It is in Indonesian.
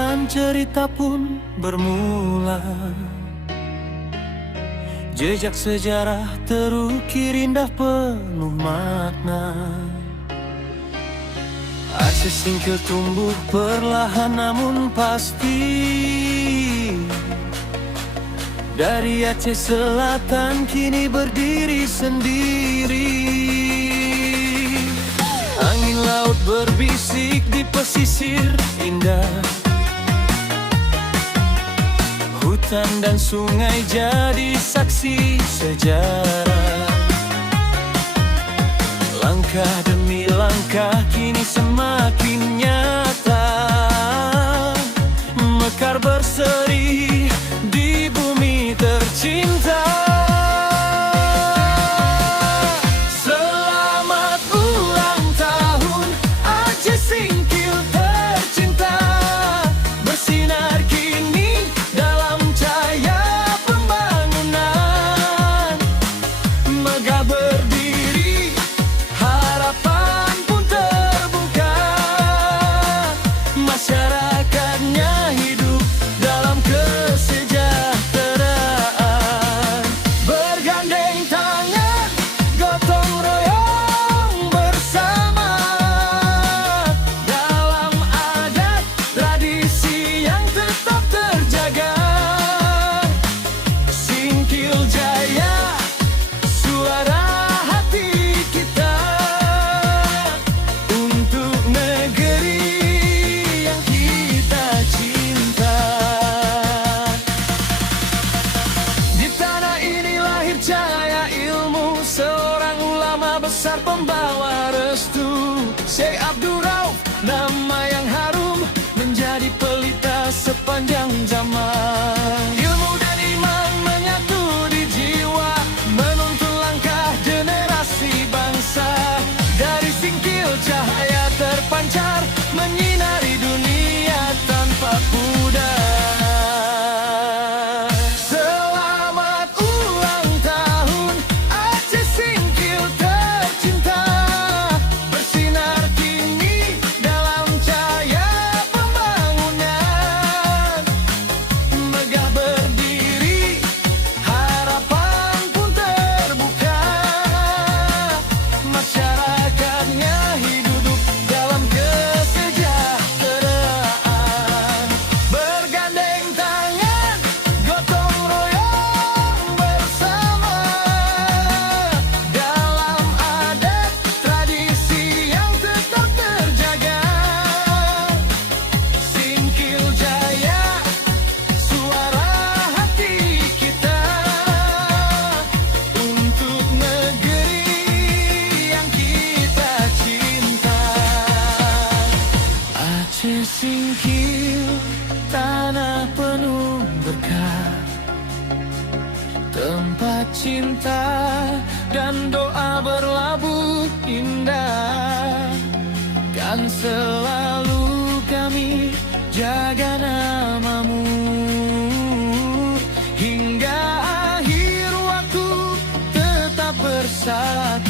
dan cerita pun bermula. Jejak sejarah terukir indah penuh makna. Aceh Singkil tumbuh perlahan namun pasti. Dari Aceh Selatan kini berdiri sendiri. Angin laut berbisik di pesisir indah. Hutan dan sungai jadi saksi sejarah. Langkah demi langkah kini semakin nyata. Mekar berseri di bumi tercinta. Selamat ulang tahun Aceh Singkil tercinta. Bersinar kini dalam cahaya pembangunan. Megah berdiri, harapan pun terbuka. Masyarakatnya hidup dalam kesejahteraan. Bergandeng tangan, gotong royong bersama. Dalam adat tradisi yang tetap terjaga. Singkil Jaya, suara hati kita. Untuk negeri yang kita cinta. Di tanah ini lahir cahaya ilmu. Seorang ulama besar pembawa restu. Syekh Abdul Rauf, nama yang harum menjadi pelita sepanjang zaman. Ilmu dan iman menyatu di jiwa, menuntun langkah generasi bangsa. Dari Singkil cahaya terpancar, menyinari dunia tanpa pudar. Selamat ulang tahun Aceh Singkil tercinta. Bersinar kini dalam cahaya pembangunan. Megah berdiri, harapan pun terbuka. Masyarakatnya hidup dalam kesejahteraan. Bergandeng tangan, gotong royong bersama. Dalam adat tradisi yang tetap terjaga. Singkil Jaya, suara hati kita. Untuk negeri yang kita cinta. Aceh Singkil, tanah penuh berkah. Tempat cinta dan doa berlabuh indah. Kan selalu kami jaga namamu. Hingga akhir waktu tetap bersatu.